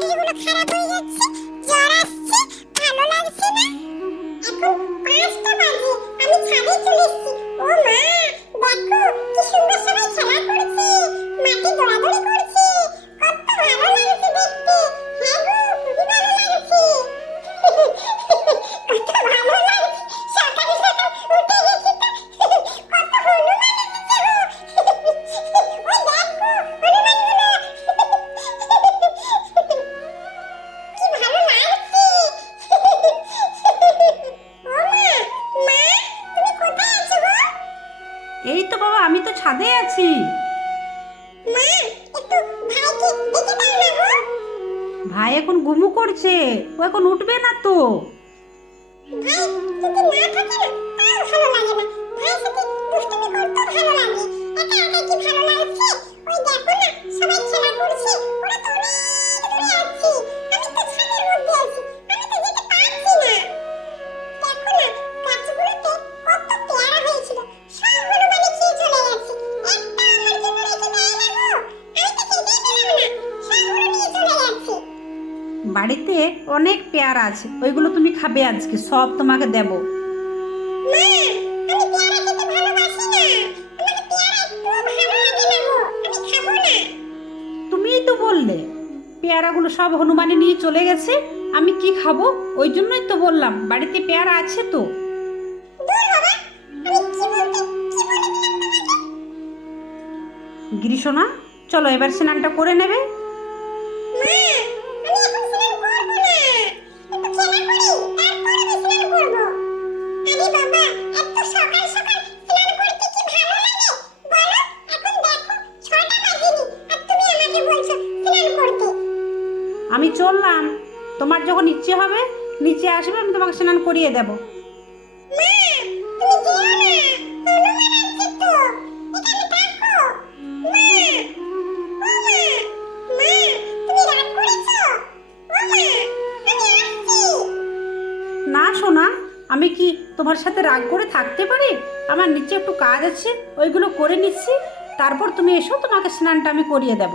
গাড়িগুলো খারাপ হয়ে যাচ্ছে। আছি। মা একটু ভাইকে ডেকে দাও না গো। ভাই এখন গুমু করছে ও এখন উঠবে না তো। ভাই যদি না থাকে না তাও ভালো লাগে না। ভাই সাথে দুষ্টুমি করতে ভালো লাগে। একা একা কি ভালো বাড়িতে অনেক পেয়ারা আছে ওইগুলো তুমি খাবে আজকে সব তোমাকে দেব। তুমিই তো বললে পেয়ারাগুলো সব হনুমানে নিয়ে চলে গেছে আমি কি খাব? ওই জন্যই তো বললাম বাড়িতে পেয়ারা আছে তো। গ্রীষ্মনা চলো এবার স্নানটা করে নেবে। চললাম। তোমার যখন ইচ্ছে হবে নিচে আসবে আমি তোমাকে স্নান করিয়ে দেব। না। শোনা আমি কি তোমার সাথে রাগ করে থাকতে পারি? আমার নিচে একটু কাজ আছে ওইগুলো করে নিচ্ছি। তারপর তুমি এসো তোমাকে স্নানটা আমি করিয়ে দেব।